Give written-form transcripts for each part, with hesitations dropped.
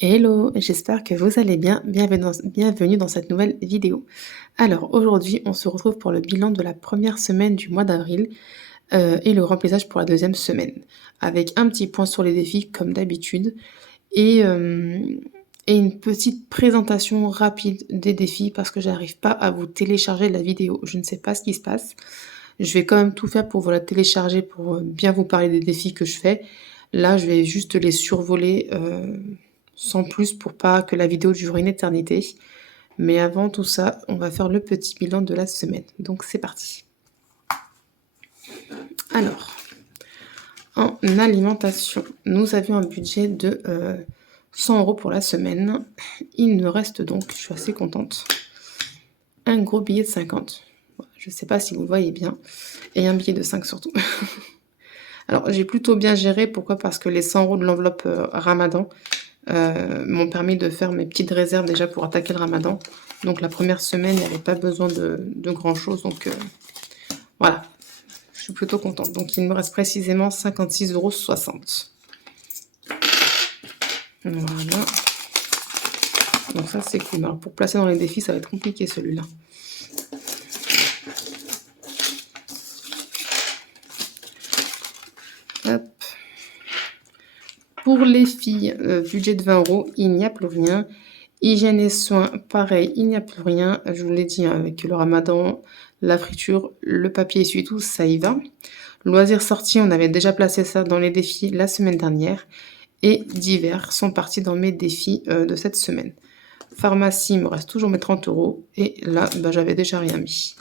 Hello, j'espère que vous allez bien. Bienvenue dans cette nouvelle vidéo. Alors aujourd'hui, on se retrouve pour le bilan de la première semaine du mois d'avril et le remplissage pour la deuxième semaine, avec un petit point sur les défis comme d'habitude et, euh, et une petite présentation rapide des défis parce que j'arrive pas à vous télécharger la vidéo. Je ne sais pas ce qui se passe. Je vais quand même tout faire pour vous la télécharger pour bien vous parler des défis que je fais. Là, je vais juste les survoler sans plus pour pas que la vidéo dure une éternité. Mais avant tout ça, on va faire le petit bilan de la semaine. Donc c'est parti. Alors, en alimentation, nous avions un budget de 100 € pour la semaine. Il nous reste donc, je suis assez contente, un gros billet de 50. Je ne sais pas si vous le voyez bien. Et un billet de 5 surtout. Alors, j'ai plutôt bien géré. Pourquoi? Parce que les 100 € de l'enveloppe Ramadan m'ont permis de faire mes petites réserves déjà pour attaquer le Ramadan. Donc la première semaine, il n'y avait pas besoin de grand-chose. Donc voilà, je suis plutôt contente. Donc il me reste précisément 56,60 €. Voilà. Donc ça, c'est cool. Alors pour placer dans les défis, ça va être compliqué celui-là. Hop. Pour les filles, budget de 20 €, il n'y a plus rien. Hygiène et soins, pareil, il n'y a plus rien. Je vous l'ai dit, avec le Ramadan, la friture, le papier essuie-tout, ça y va. Loisirs sortis, on avait déjà placé ça dans les défis la semaine dernière. Et divers sont partis dans mes défis de cette semaine. Pharmacie, il me reste toujours mes 30 €. Et là, j'avais déjà rien mis.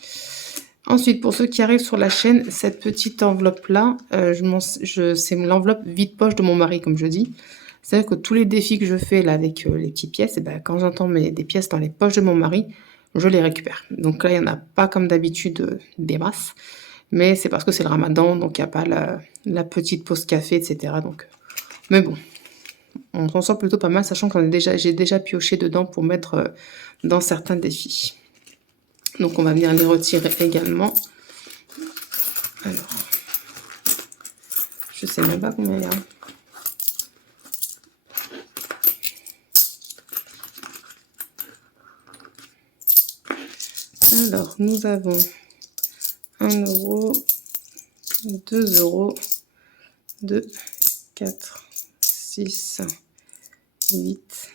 Ensuite, pour ceux qui arrivent sur la chaîne, cette petite enveloppe-là, c'est l'enveloppe vide-poche de mon mari, comme je dis. C'est-à-dire que tous les défis que je fais là avec les petites pièces, quand j'entends des pièces dans les poches de mon mari, je les récupère. Donc là, il n'y en a pas comme d'habitude des masses. Mais c'est parce que c'est le Ramadan, donc il n'y a pas la petite pause café, etc. Donc, mais bon, on s'en sort plutôt pas mal, sachant que j'ai déjà pioché dedans pour mettre dans certains défis. Donc on va venir les retirer également. Alors, je sais même pas combien il y a. Alors, nous avons 1 €, 2 €, 2, 4, 6, 8,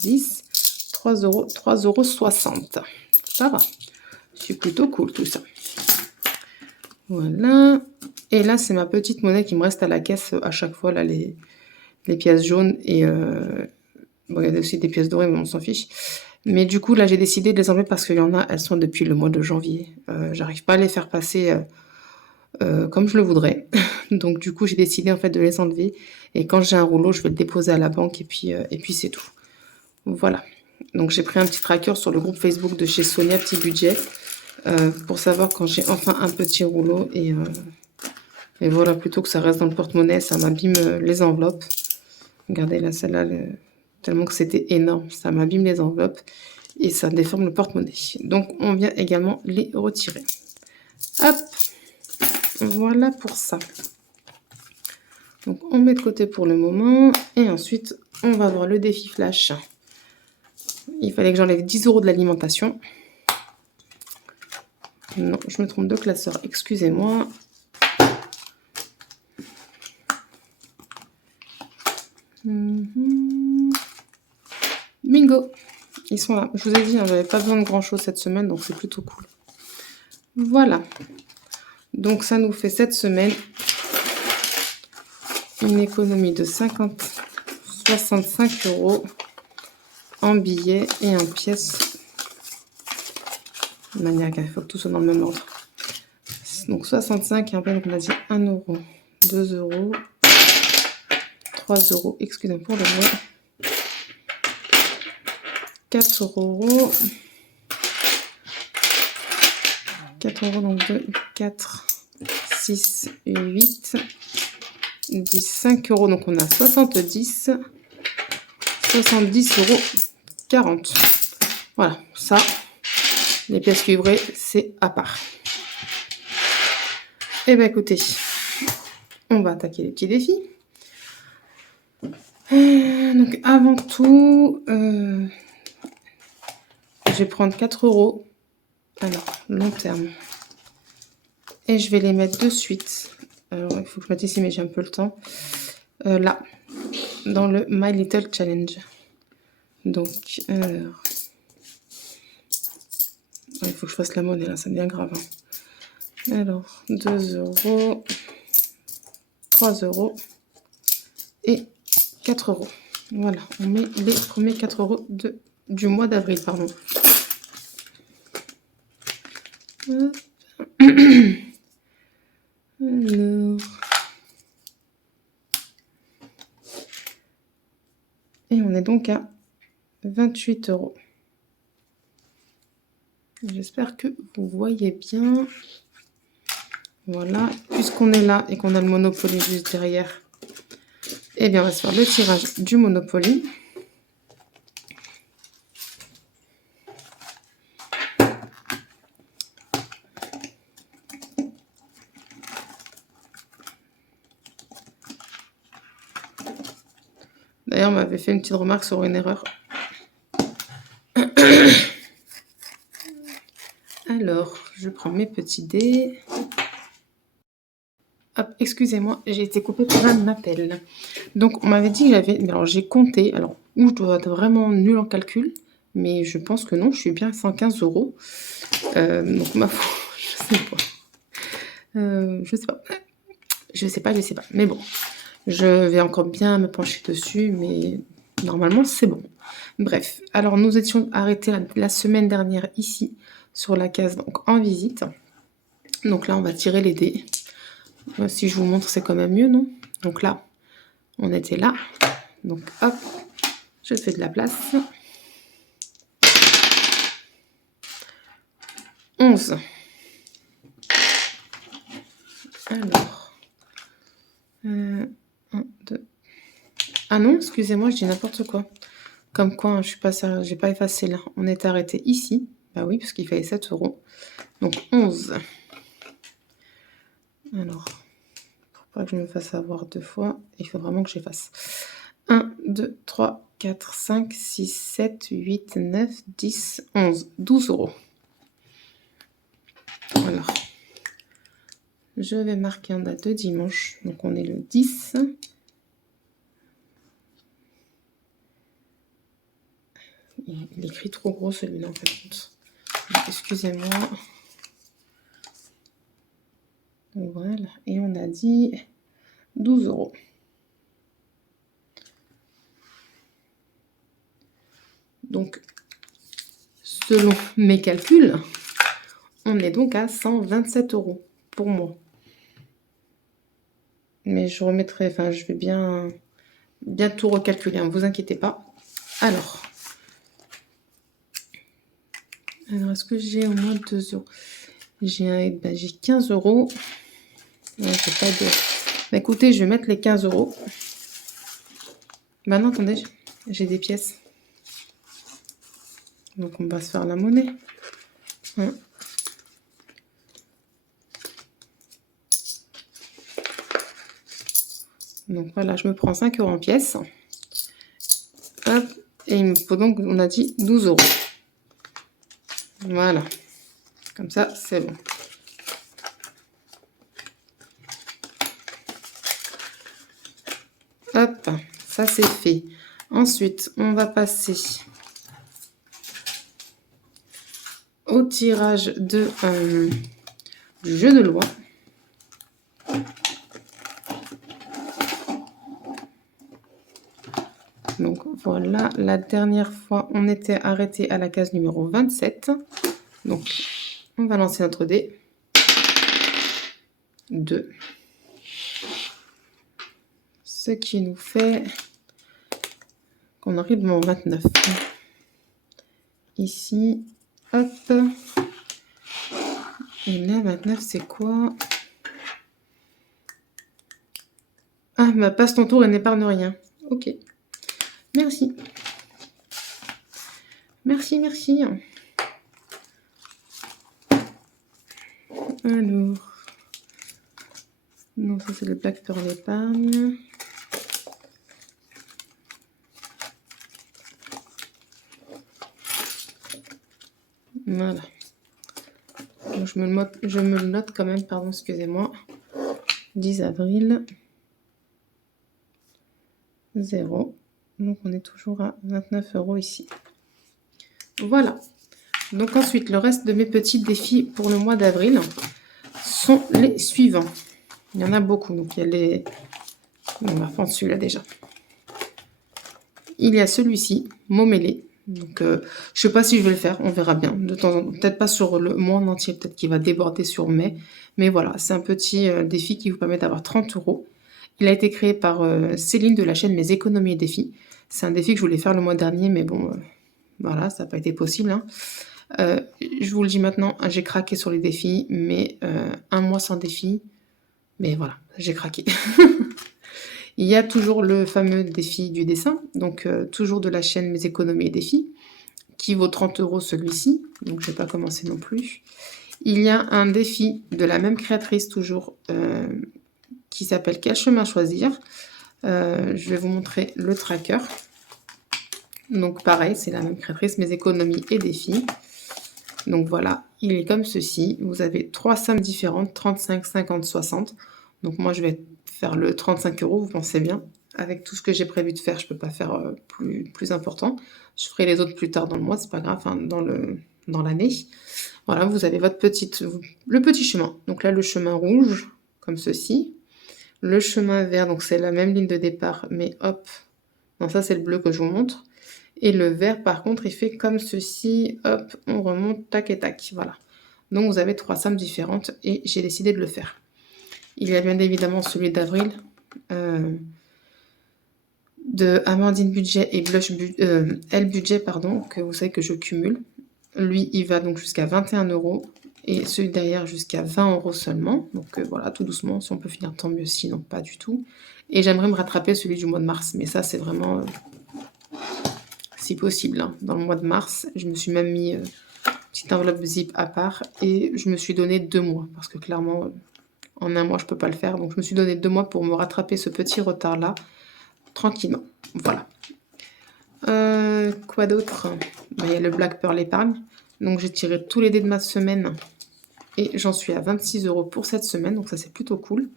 10, 3 €, 3,60 €. Ça va. C'est plutôt cool tout ça. Voilà. Et là, c'est ma petite monnaie qui me reste à la caisse à chaque fois, là, les pièces jaunes. Et bon, il y a aussi des pièces dorées, mais on s'en fiche. Mais du coup, là, j'ai décidé de les enlever parce qu'il y en a, elles sont depuis le mois de janvier. J'arrive pas à les faire passer comme je le voudrais. Donc, du coup, j'ai décidé en fait de les enlever. Et quand j'ai un rouleau, je vais le déposer à la banque et puis c'est tout. Voilà. Donc, j'ai pris un petit tracker sur le groupe Facebook de chez Sonia Petit Budget pour savoir quand j'ai enfin un petit rouleau. Et voilà, plutôt que ça reste dans le porte-monnaie, ça m'abîme les enveloppes. Regardez là, celle-là, tellement que c'était énorme, ça m'abîme les enveloppes et ça déforme le porte-monnaie. Donc, on vient également les retirer. Hop, voilà pour ça. Donc, on met de côté pour le moment et ensuite, on va voir le défi flash. Il fallait que j'enlève 10 € de l'alimentation. Non, je me trompe de classeur, excusez-moi. Bingo! Ils sont là. Je vous ai dit, j'avais pas besoin de grand-chose cette semaine, donc c'est plutôt cool. Voilà. Donc, ça nous fait cette semaine une économie de 65 € en billets et en pièces. De manière qu'il faut que tout soit dans le même ordre. Donc 65 et en fait, on a dit 1 €, 2 €, 3 €, excusez-moi pour le mot, 4 €, 4 € donc 2, 4, 6, 8, 10, 5 €, donc on a 70 €, 40. Voilà, ça, les pièces livrées, c'est à part. Eh bien, écoutez, on va attaquer les petits défis. Donc, avant tout, je vais prendre 4 €. Alors, long terme. Et je vais les mettre de suite. Alors, il faut que je mette ici, mais j'ai un peu le temps. Là, dans le My Little Challenge. Donc, il faut que je fasse la monnaie, là, ça devient grave. Hein. Alors, 2 €, 3 € et 4 €. Voilà, on met les premiers 4 € du mois d'avril, pardon. Alors... Et on est donc à 28 €. J'espère que vous voyez bien. Voilà, puisqu'on est là et qu'on a le Monopoly juste derrière, eh bien on va se faire le tirage du Monopoly. D'ailleurs, on m'avait fait une petite remarque sur une erreur. Alors, je prends mes petits dés. Hop, excusez-moi, j'ai été coupée par un appel. Donc, on m'avait dit que j'avais... Alors, j'ai compté. Alors, où je dois être vraiment nulle en calcul. Mais je pense que non, je suis bien à 115 €. Donc, ma foi, je sais pas. Je sais pas. Mais bon, je vais encore bien me pencher dessus. Mais normalement, c'est bon. Bref, alors nous étions arrêtés la semaine dernière ici, sur la case donc en visite. Donc là, on va tirer les dés. Si je vous montre, c'est quand même mieux, non? Donc là, on était là. Donc hop, je fais de la place. 11. Alors, 1, 2. Ah non, excusez-moi, je dis n'importe quoi. Comme quoi, hein, je suis pas sérieuse, j'ai pas effacé là. On est arrêté ici. Bah oui, parce qu'il fallait 7 €. Donc 11. Alors, pour pas que je me fasse avoir 2 fois, il faut vraiment que j'efface. 1, 2, 3, 4, 5, 6, 7, 8, 9, 10, 11, 12 €. Alors, je vais marquer en date de dimanche. Donc, on est le 10. Il écrit trop gros celui-là en fait. Excusez-moi. Voilà. Et on a dit 12 €. Donc, selon mes calculs, on est donc à 127 € pour moi. Mais je remettrai, enfin, je vais bien tout recalculer, ne vous inquiétez pas. Alors, est-ce que j'ai au moins 2 €? J'ai 15 €. Ouais, j'ai pas de... Bah, écoutez, je vais mettre les 15 €. Maintenant, attendez, j'ai des pièces. Donc, on va se faire la monnaie. Hein. Donc, voilà, je me prends 5 € en pièces. Hop, et il me faut donc, on a dit 12 €. Voilà. Comme ça, c'est bon. Hop, ça c'est fait. Ensuite, on va passer au tirage du jeu de loi. Donc voilà, la dernière fois, on était arrêté à la case numéro 27. Donc, on va lancer notre dé. 2. Ce qui nous fait qu'on arrive au 29. Ici, hop. Et là, 29, c'est quoi? Ah, bah, passe ton tour et n'épargne rien. Ok. Merci. Merci. Alors. Non, ça c'est le Black Pearl d'épargne. Voilà. Donc, je me le note quand même, pardon, excusez-moi. 10 avril. 0. Donc, on est toujours à 29 € ici. Voilà. Donc, ensuite, le reste de mes petits défis pour le mois d'avril sont les suivants. Il y en a beaucoup. Donc, il y a les... On va prendre celui-là déjà. Il y a celui-ci, mot mêlé. Donc, je ne sais pas si je vais le faire. On verra bien. De temps en temps. Peut-être pas sur le mois en entier. Peut-être qu'il va déborder sur mai. Mais voilà, c'est un petit défi qui vous permet d'avoir 30 €. Il a été créé par Céline de la chaîne Mes économies et défis. C'est un défi que je voulais faire le mois dernier, mais bon, voilà, ça n'a pas été possible. Hein. Je vous le dis maintenant, j'ai craqué sur les défis, mais un mois sans défi, mais voilà, j'ai craqué. Il y a toujours le fameux défi du dessin, donc toujours de la chaîne Mes économies et défis, qui vaut 30 € celui-ci, donc je ne vais pas commencer non plus. Il y a un défi de la même créatrice toujours, qui s'appelle Quel chemin choisir. Je vais vous montrer le tracker. Donc pareil, c'est la même créatrice, Mes économies et défis. Donc voilà, il est comme ceci. Vous avez 3 sommes différentes, 35, 50, 60. Donc moi, je vais faire le 35 €, vous pensez bien. Avec tout ce que j'ai prévu de faire, je ne peux pas faire plus important. Je ferai les autres plus tard dans le mois, c'est pas grave, hein, dans l'année. Voilà, vous avez le petit chemin. Donc là, le chemin rouge, comme ceci. Le chemin vert, donc c'est la même ligne de départ, mais hop. Non, ça, c'est le bleu que je vous montre. Et le vert, par contre, il fait comme ceci. Hop, on remonte, tac et tac. Voilà. Donc, vous avez 3 sommes différentes et j'ai décidé de le faire. Il y a bien évidemment celui d'avril de Amandine Budget et Elle Budget, pardon, que vous savez que je cumule. Lui, il va donc jusqu'à 21 € et celui derrière jusqu'à 20 € seulement. Donc, voilà, tout doucement. Si on peut finir, tant mieux. Sinon, pas du tout. Et j'aimerais me rattraper celui du mois de mars. Mais ça, c'est vraiment... si possible. Hein. Dans le mois de mars, je me suis même mis une petite enveloppe zip à part et je me suis donné 2 mois parce que clairement, en un mois, je ne peux pas le faire. Donc, je me suis donné 2 mois pour me rattraper ce petit retard-là tranquillement. Voilà. Quoi d'autre? Il y a le Black Pearl épargne. Donc, j'ai tiré tous les dés de ma semaine et j'en suis à 26 € pour cette semaine. Donc, ça, c'est plutôt cool.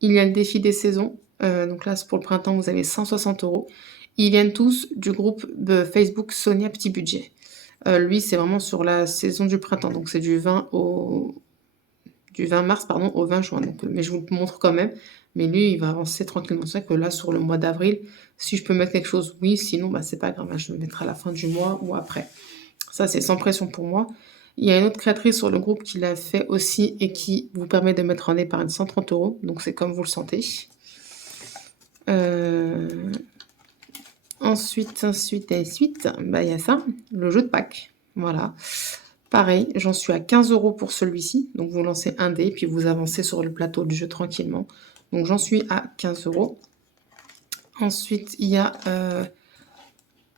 Il y a le défi des saisons. Donc là, pour le printemps, vous avez 160 €. Ils viennent tous du groupe de Facebook Sonia Petit Budget. Lui, c'est vraiment sur la saison du printemps. Donc, c'est du 20 mars au 20 juin. Donc, mais je vous le montre quand même. Mais lui, il va avancer tranquillement. C'est vrai que là, sur le mois d'avril, si je peux mettre quelque chose, oui. Sinon, c'est pas grave. Je le mettrai à la fin du mois ou après. Ça, c'est sans pression pour moi. Il y a une autre créatrice sur le groupe qui l'a fait aussi et qui vous permet de mettre en épargne 130 €. Donc, c'est comme vous le sentez. Ensuite, il y a ça, le jeu de Pâques. Voilà. Pareil, j'en suis à 15 € pour celui-ci. Donc, vous lancez un dé, puis vous avancez sur le plateau du jeu tranquillement. Donc, j'en suis à 15 €. Ensuite, il y a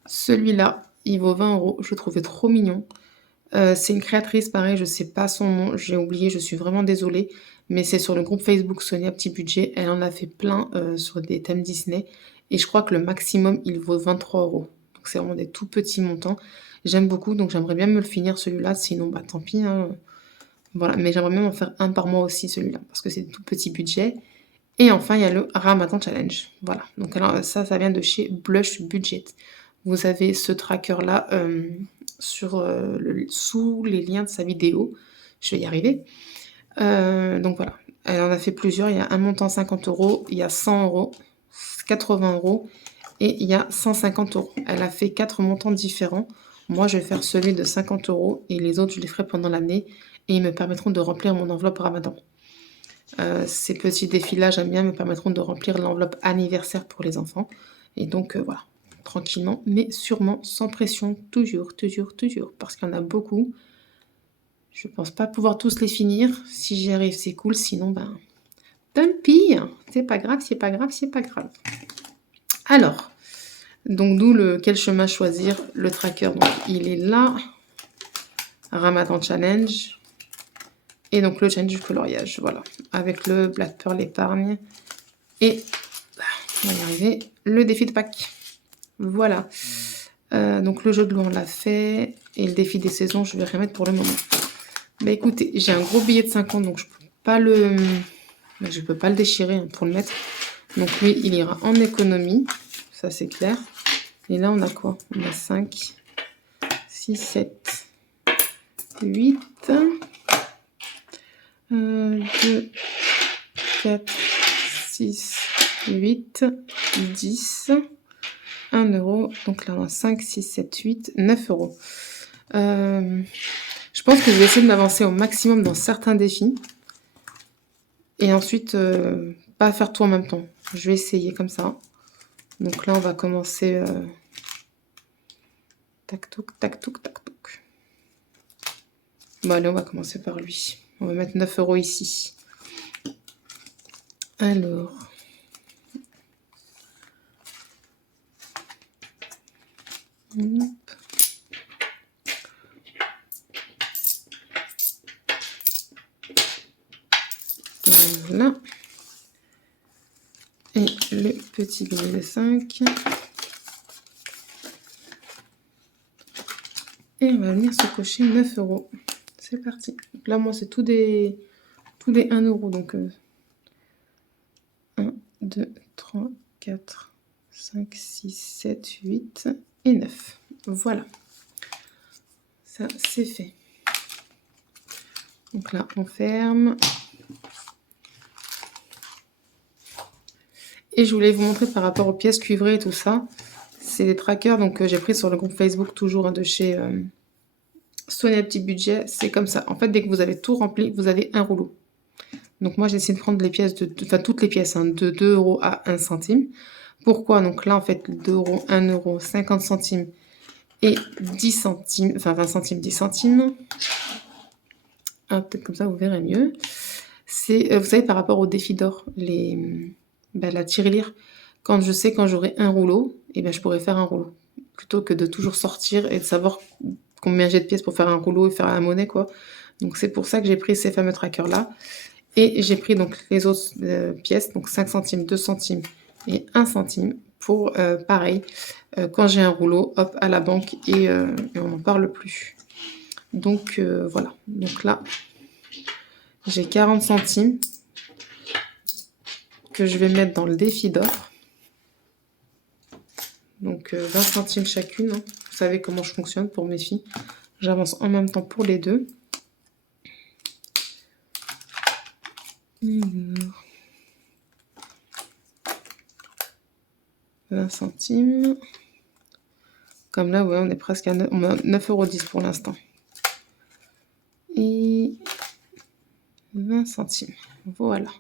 celui-là. Il vaut 20 €. Je le trouvais trop mignon. C'est une créatrice, pareil, je ne sais pas son nom. J'ai oublié, je suis vraiment désolée. Mais c'est sur le groupe Facebook Sonia Petit Budget. Elle en a fait plein sur des thèmes Disney. Et je crois que le maximum, il vaut 23 €. Donc, c'est vraiment des tout petits montants. J'aime beaucoup, donc j'aimerais bien me le finir, celui-là. Sinon, tant pis. Hein. Voilà, mais j'aimerais bien en faire un par mois aussi, celui-là, parce que c'est des tout petits budgets. Et enfin, il y a le Ramadan Challenge. Voilà, donc alors ça vient de chez Blush Budget. Vous avez ce tracker-là sous les liens de sa vidéo. Je vais y arriver. Donc voilà, elle en a fait plusieurs. Il y a un montant 50 €, il y a 100 €, 80 € et il y a 150 €. Elle a fait 4 montants différents. Moi, je vais faire celui de 50 € et les autres, je les ferai pendant l'année et ils me permettront de remplir mon enveloppe Ramadan. Ces petits défis-là, j'aime bien, me permettront de remplir l'enveloppe anniversaire pour les enfants. Et donc, voilà, tranquillement, mais sûrement, sans pression, toujours, parce qu'il y en a beaucoup. Je ne pense pas pouvoir tous les finir. Si j'y arrive, c'est cool. Sinon, tant pis. C'est pas grave. Alors, donc d'où quel chemin choisir. Le tracker, donc il est là. Ramadan Challenge. Et donc le challenge du coloriage, voilà. Avec le Black Pearl épargne. Et, on va y arriver, le défi de Pâques. Voilà. Donc le jeu de l'eau, on l'a fait. Et le défi des saisons, je vais rien mettre pour le moment. Bah écoutez, j'ai un gros billet de 50, donc je peux pas le déchirer hein, pour le mettre. Donc lui, il ira en économie. Ça, c'est clair. Et là, on a quoi? On a 5, 6, 7, 8, 2, 4, 6, 8, 10, 1 euro. Donc là, on a 5, 6, 7, 8, 9 euros. Je pense que je vais essayer de m'avancer au maximum dans certains défis. Et ensuite, pas faire tout en même temps. Je vais essayer comme ça. Donc là, on va commencer... tac, touc, tac, touc, tac, touc. Bon, allez, on va commencer par lui. On va mettre 9 euros ici. Alors... Hop. Voilà. Et le petit billet de 5. Et on va venir se cocher 9 euros. C'est parti. Donc là, moi, c'est tous des 1 euro. Donc 1, 2, 3, 4, 5, 6, 7, 8 et 9. Voilà. Ça, c'est fait. Donc là, on ferme. Et je voulais vous montrer par rapport aux pièces cuivrées et tout ça. C'est des trackers donc, que j'ai pris sur le groupe Facebook, toujours hein, de chez Sonia Petit Budget. C'est comme ça. En fait, dès que vous avez tout rempli, vous avez un rouleau. Donc moi, j'ai essayé de prendre les pièces, enfin toutes les pièces, hein, de 2 euros à 1 centime. Pourquoi? Donc là, en fait, 2 euros, 1 euro, 50 centimes et 10 centimes, enfin 20 centimes, 10 centimes. Ah, peut-être comme ça, vous verrez mieux. C'est, vous savez, par rapport au défi d'or, la tirelire, quand je sais quand j'aurai un rouleau, et ben, je pourrais faire un rouleau. Plutôt que de toujours sortir et de savoir combien j'ai de pièces pour faire un rouleau et faire la monnaie, quoi. Donc c'est pour ça que j'ai pris ces fameux trackers-là. Et j'ai pris donc les autres pièces, donc 5 centimes, 2 centimes et 1 centime pour, pareil, quand j'ai un rouleau, hop, à la banque et on n'en parle plus. Donc voilà. Donc là, j'ai 40 centimes que je vais mettre dans le défi d'or. Donc 20 centimes chacune. Hein. Vous savez comment je fonctionne pour mes filles. J'avance en même temps pour les deux. Alors, 20 centimes. Comme là, ouais, on est presque à 9,10 euros pour l'instant. Et 20 centimes. Voilà.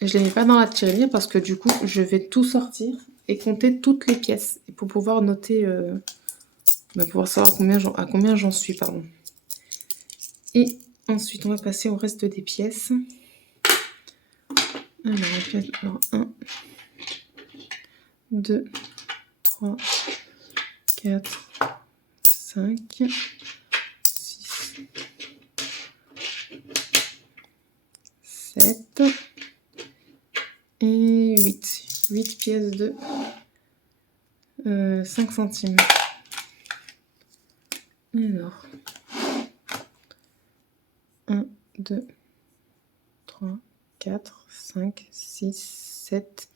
Je ne les mets pas dans la tirelire parce que du coup, je vais tout sortir et compter toutes les pièces. Et pour pouvoir noter, pouvoir savoir à combien j'en suis, pardon. Et ensuite, on va passer au reste des pièces. Alors 1, 2, 3, 4, 5, 6, 7 et 8. 8 pièces de 5 centimes. Alors, 1, 2, 3, 4, 5, 6, 7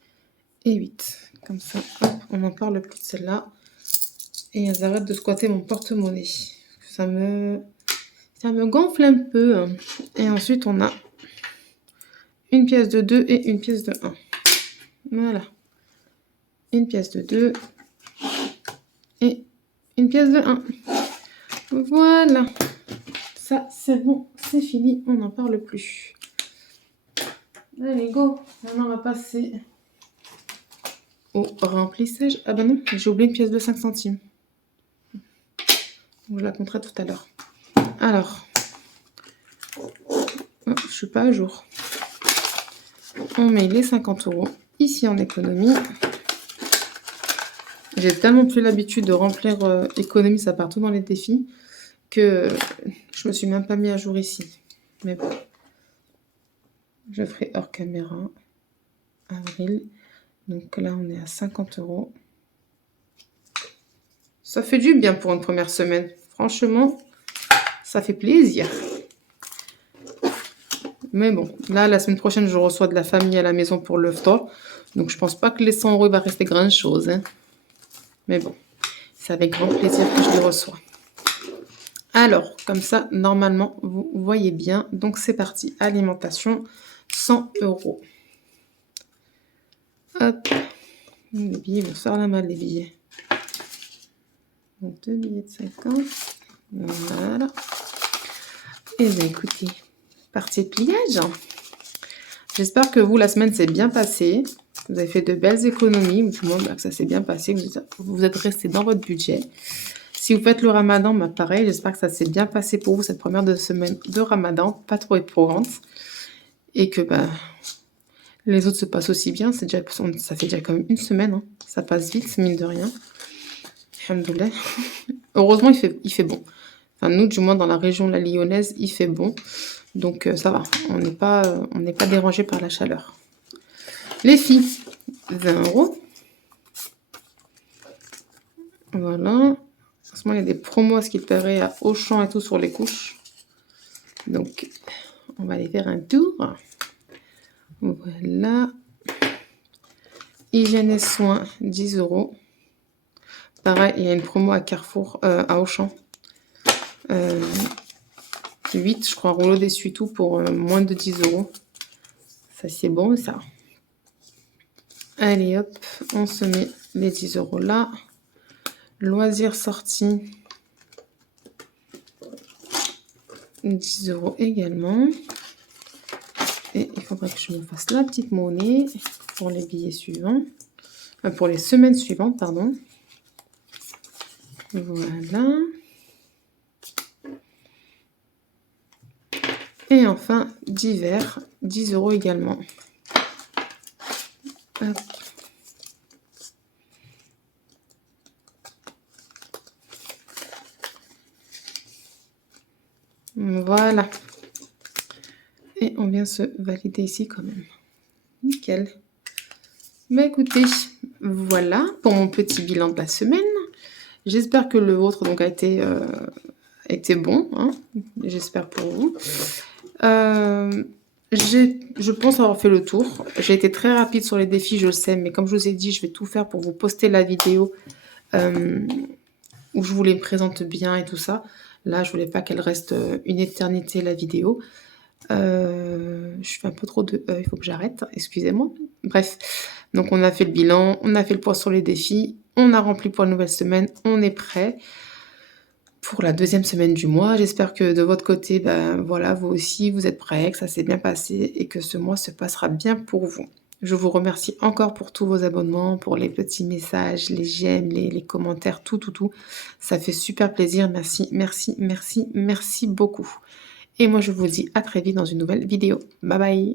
et 8. Comme ça, hop, on n'en parle plus de celle-là. Et elles arrêtent de squatter mon porte-monnaie. Ça me gonfle un peu. Et ensuite, on a une pièce de 2 et une pièce de 1. Voilà. Une pièce de 2 et une pièce de 1. Voilà. Ça, c'est bon, c'est fini, on n'en parle plus. Allez, go. Maintenant, on va passer au remplissage. Ah bah non, j'ai oublié une pièce de 5 centimes. Je la compterai tout à l'heure. Alors, je suis pas à jour. On met les 50 euros ici en économie. J'ai tellement plus l'habitude de remplir économie, ça partout dans les défis, que je me suis même pas mis à jour ici. Mais bon, je ferai hors caméra. Avril. Donc là, on est à 50 euros. Ça fait du bien pour une première semaine. Franchement, ça fait plaisir. Mais bon, là, la semaine prochaine, je reçois de la famille à la maison pour le froid. Donc, je pense pas que les 100 euros, il va rester grand-chose. Hein. Mais bon, c'est avec grand plaisir que je les reçois. Alors, comme ça, normalement, vous voyez bien. Donc, c'est parti. Alimentation, 100 euros. Hop. Les billets vont faire la malle, les billets. Donc, 2 billets de 50. Voilà. Et bien, écoutez, partie de pliage. J'espère que vous, la semaine s'est bien passée. Vous avez fait de belles économies. Ou du moins, que ça s'est bien passé. Vous êtes resté dans votre budget. Si vous faites le ramadan, bah pareil, j'espère que ça s'est bien passé pour vous cette première semaine de ramadan, pas trop éprouvante. Et que les autres se passent aussi bien. Ça fait déjà comme une semaine. Hein. Ça passe vite, mine de rien. Alhamdoulilah. Heureusement, il fait bon. Enfin, nous, du moins, dans la région de la Lyonnaise, il fait bon. Donc, ça va. On n'est pas dérangé par la chaleur. Les filles, 20 euros. Voilà. En ce moment, il y a des promos, à ce qu'il paraît, à Auchan et tout sur les couches. Donc, on va aller faire un tour. Voilà. Hygiène et soins, 10 euros. Pareil, il y a une promo à Carrefour, à Auchan. 8, je crois, rouleau d'essuie-tout pour moins de 10 euros. Ça, c'est bon, ça. Allez, hop, on se met les 10 euros là. Loisirs sortis. 10 euros également. Et il faudrait que je me fasse la petite monnaie pour les billets suivants. Pour les semaines suivantes, pardon. Voilà. Et enfin, divers, 10 euros également. Hop. Voilà. Et on vient se valider ici quand même. Nickel. Mais écoutez, voilà pour mon petit bilan de la semaine. J'espère que le vôtre donc a été bon. Hein. J'espère pour vous. Je pense avoir fait le tour. J'ai été très rapide sur les défis, je le sais. Mais comme je vous ai dit, je vais tout faire pour vous poster la vidéo où je vous les présente bien et tout ça. Là, je voulais pas qu'elle reste une éternité, la vidéo. Je fais un peu trop de il faut que j'arrête, excusez-moi. Bref, donc on a fait le bilan, on a fait le point sur les défis, on a rempli pour la nouvelle semaine, on est prêt pour la deuxième semaine du mois. J'espère que de votre côté, voilà, vous aussi, vous êtes prêts, que ça s'est bien passé et que ce mois se passera bien pour vous. Je vous remercie encore pour tous vos abonnements, pour les petits messages, les j'aime, les commentaires, tout. Ça fait super plaisir. Merci beaucoup. Et moi, je vous dis à très vite dans une nouvelle vidéo. Bye bye.